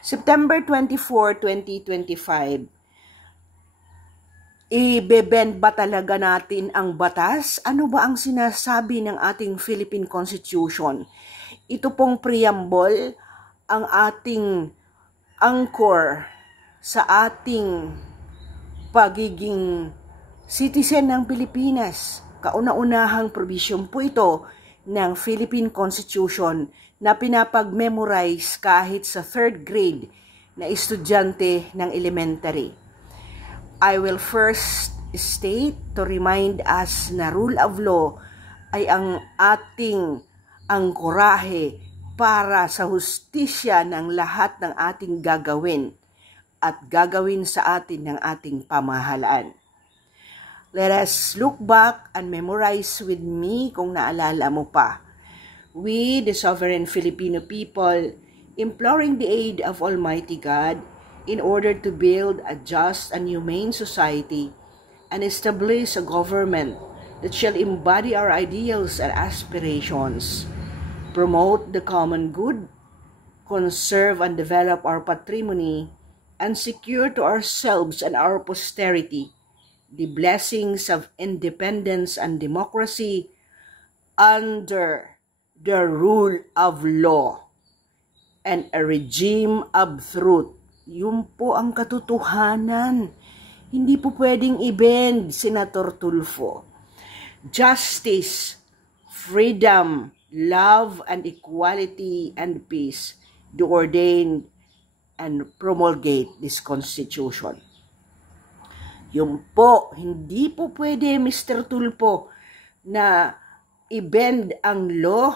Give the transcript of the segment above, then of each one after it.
September 24, 2025, ibebend ba talaga natin ang batas? Ano ba ang sinasabi ng ating Philippine Constitution? Ito pong preamble ang ating anchor sa ating pagiging citizen ng Pilipinas. Kauna-unahang provision po ito ng Philippine Constitution na pinapag-memorize kahit sa 3rd grade na estudyante ng elementary. I will first state to remind us na rule of law ay ang ating angkorahe para sa hustisya ng lahat ng ating gagawin at gagawin sa atin ng ating pamahalaan. Let us look back and memorize with me kung naalala mo pa. We, the sovereign Filipino people, imploring the aid of Almighty God, in order to build a just and humane society and establish a government that shall embody our ideals and aspirations, promote the common good, conserve and develop our patrimony, and secure to ourselves and our posterity the blessings of independence and democracy under the rule of law and a regime of truth. Yun po ang katotohanan. Hindi po pwedeng i-bend, Senator Tulfo. Justice, freedom, love, and equality and peace do ordain and promulgate this Constitution. Yun po, hindi po pwede, Mr. Tulfo, na i-bend ang law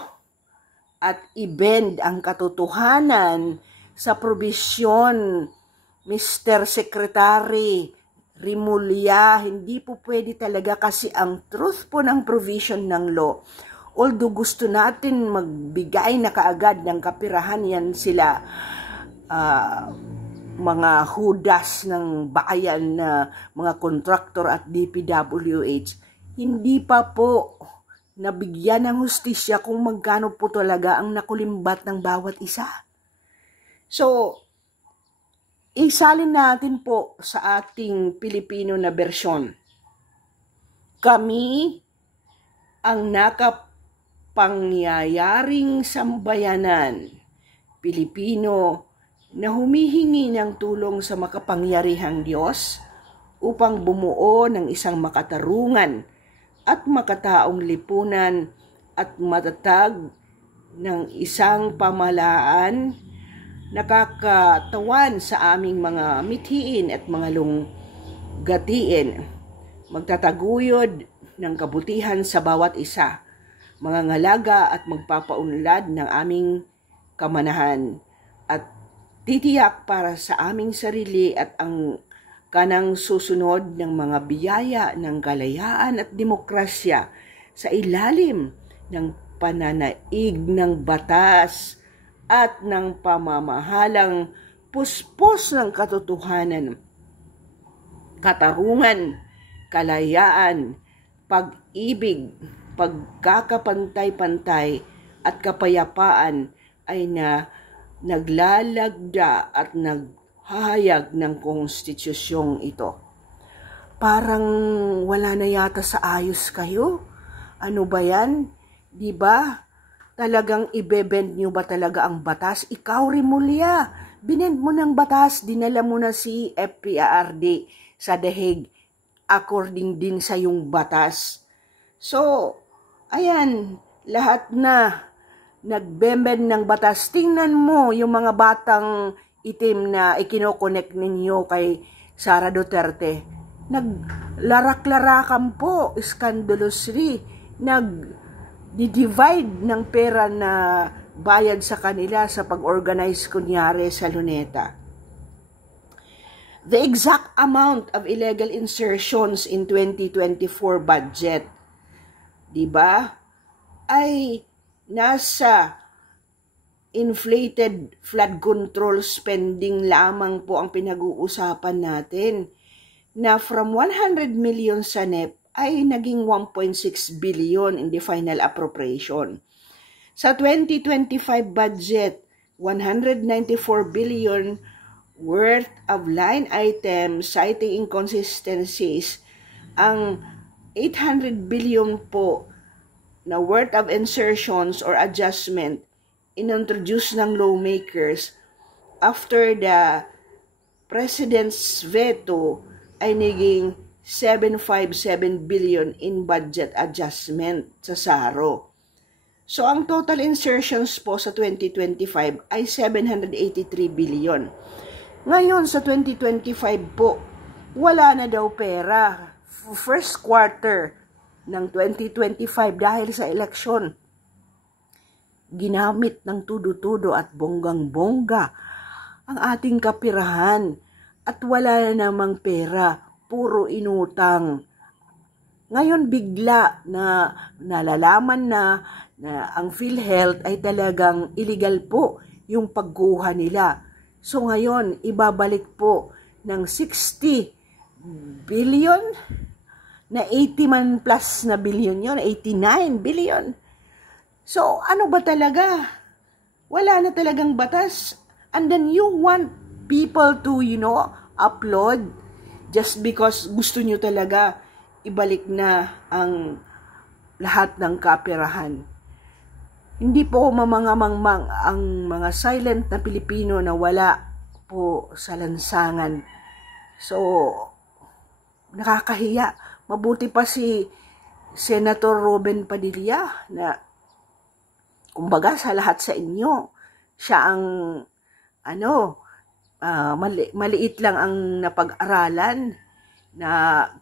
at i-bend ang katotohanan sa probisyon, Mr. Secretary Rimulya. Hindi po pwede talaga kasi ang truth po ng provision ng law. Although gusto natin magbigay na kaagad ng kapirahan, yan sila mga hudas ng bayan na mga kontraktor at DPWH, hindi pa po nabigyan ng hustisya kung magkano po talaga ang nakulimbat ng bawat isa. So, isalin natin po sa ating Pilipino na bersyon. Kami ang nakapangyayaring sambayanan, Pilipino, na humihingi ng tulong sa makapangyarihang Diyos upang bumuo ng isang makatarungan at makataong lipunan at matatag ng isang pamahalaan nakakatawan sa aming mga mithiin at mga lunggatiin, magtataguyod ng kabutihan sa bawat isa, mga ngalaga at magpapaunlad ng aming kamanahan at titiyak para sa aming sarili at ang kanang susunod ng mga biyaya ng kalayaan at demokrasya sa ilalim ng pananaig ng batas at ng pamamahalang puspos ng katotohanan, katarungan, kalayaan, pag-ibig, pagkakapantay-pantay at kapayapaan ay naglalagda at naghahayag ng konstitusyong ito. Parang wala na yata sa ayos kayo. Ano ba yan? Di ba? Talagang ibebend nyo ba talaga ang batas? Ikaw, Rimulya, binend mo ng batas, dinala mo na si FPRD sa The Hague, according din sa yung batas. So, ayan, lahat na nagbebend ng batas. Tingnan mo yung mga batang itim na ikinokonek ninyo kay Sara Duterte. Naglarak-larakan po, scandalously, divide ng pera na bayad sa kanila sa pag-organize kunyari sa Luneta. The exact amount of illegal insertions in 2024 budget, diba, ay nasa inflated flood control spending lamang po ang pinag-uusapan natin, na from 100 million sa NEP ay naging 1.6 billion in the final appropriation. Sa 2025 budget, 194 billion worth of line items citing inconsistencies. Ang 800 billion po na worth of insertions or adjustment introduce ng lawmakers after the President's veto ay naging 757 billion in budget adjustment sa SARO. So, ang total insertions po sa 2025 ay 783 billion. Ngayon, sa 2025 po, wala na daw pera. First quarter ng 2025 dahil sa eleksyon. Ginamit ng tudo-tudo at bonggang-bongga ang ating kapirahan at wala na namang pera, puro inutang. Ngayon bigla na nalalaman na ang PhilHealth ay talagang illegal po yung pagkuha nila. So ngayon, ibabalik po ng 60 billion na 80 man plus na billion yon, 89 billion. So ano ba talaga? Wala na talagang batas. And then you want people to, upload just because gusto nyo talaga ibalik na ang lahat ng kapirahan. Hindi po mamangamangmang ang mga silent na Pilipino na wala po sa lansangan. So, nakakahiya. Mabuti pa si Senator Robin Padilla na kumbaga sa lahat sa inyo, siya ang maliit lang ang napag-aralan na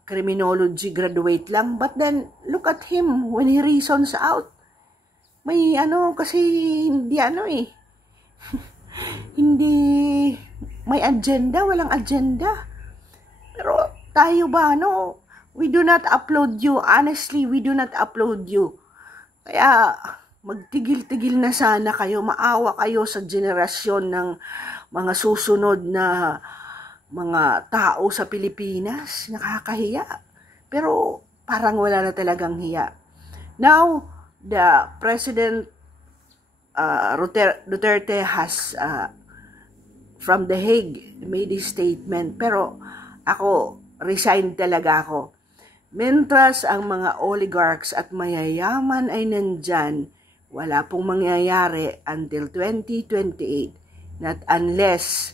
criminology graduate lang. But then, look at him when he reasons out. May kasi hindi hindi may agenda, walang agenda. Pero tayo ba, we do not upload you. Honestly, we do not upload you. Kaya, magtigil-tigil na sana kayo, maawa kayo sa generasyon ng mga susunod na mga tao sa Pilipinas. Nakakahiya. Pero parang wala na talagang hiya. Now, the President Duterte has from The Hague made a statement. Pero ako, resigned talaga ako. Mentras ang mga oligarchs at mayayaman ay nandyan, wala pong mangyayari until 2028. Not unless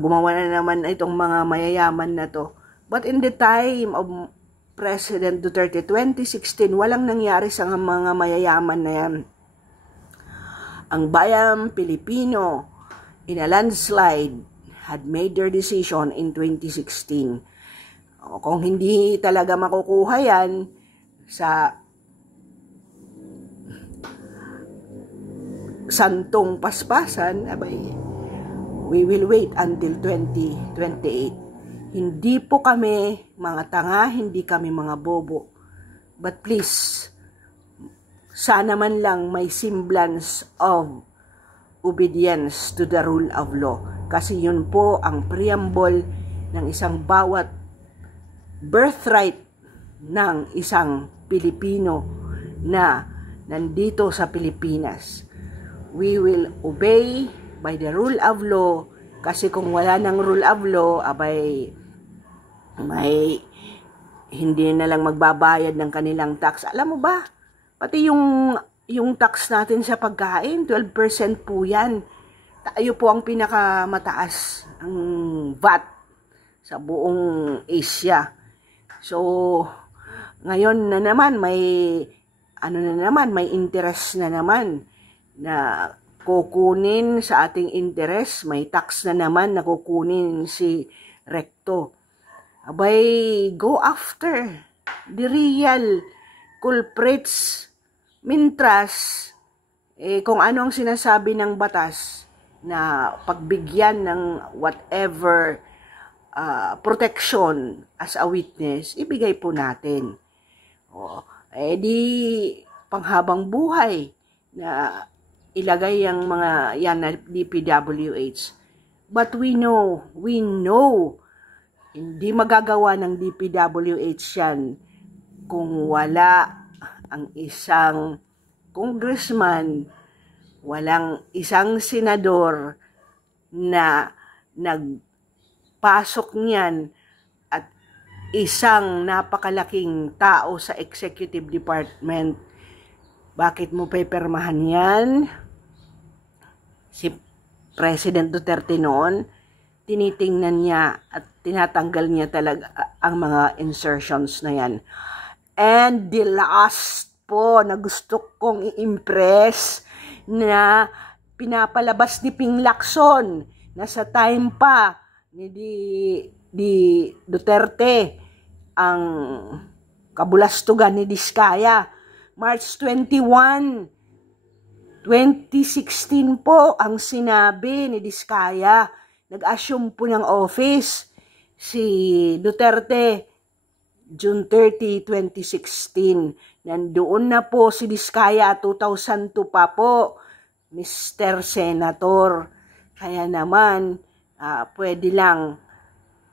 gumawa na naman itong mga mayayaman na to. But in the time of President Duterte 2016, walang nangyari sa mga mayayaman na yan. Ang bayang Pilipino in a landslide had made their decision in 2016. Kung hindi talaga makukuha yan sa santong paspasan, we will wait until 2028. Hindi po kami mga tanga, hindi kami mga bobo. But please, sana man lang may semblance of obedience to the rule of law. Kasi yun po ang preamble ng isang bawat birthright ng isang Pilipino na nandito sa Pilipinas. We will obey by the rule of law, kasi kung wala ng rule of law, may hindi na lang magbabayad ng kanilang tax. Alam mo ba, pati yung tax natin sa pagkain, 12% po yan. Tayo po ang pinakamataas ang VAT sa buong Asia. So, ngayon na naman may may interest na naman na kukunin sa ating interest, may tax na naman na kukunin si Recto. Go after the real culprits. Mintras, kung ano ang sinasabi ng batas na pagbigyan ng whatever protection as a witness, ibigay po natin. Di panghabang buhay na ilagay ang mga yan na DPWH. But we know, hindi magagawa ng DPWH yan kung wala ang isang congressman Walang isang senador na nagpasok niyan at isang napakalaking tao sa executive department. Bakit mo pepermahan yan? Si President Duterte noon, tinitingnan niya at tinatanggal niya talaga ang mga insertions na yan. And the last po na gusto kong i-impress na pinapalabas ni Ping Lacson na sa time pa ni Duterte ang kabulastugan ni Diskaya. March 21, 2016 po ang sinabi ni Diskaya. Nag-assume po ng office si Duterte June 30, 2016. Nandoon na po si Diskaya 2002 pa po, Mr. Senator. Kaya naman, pwede lang.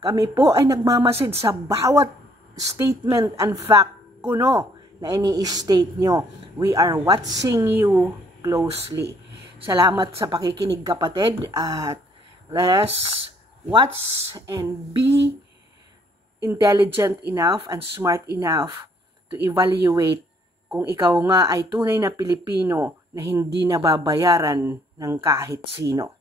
Kami po ay nagmamasid sa bawat statement and fact kuno na ini-state nyo. We are watching you closely. Salamat sa pakikinig, kapatid, at let's watch and be intelligent enough and smart enough to evaluate kung ikaw nga ay tunay na Pilipino na hindi nababayaran ng kahit sino.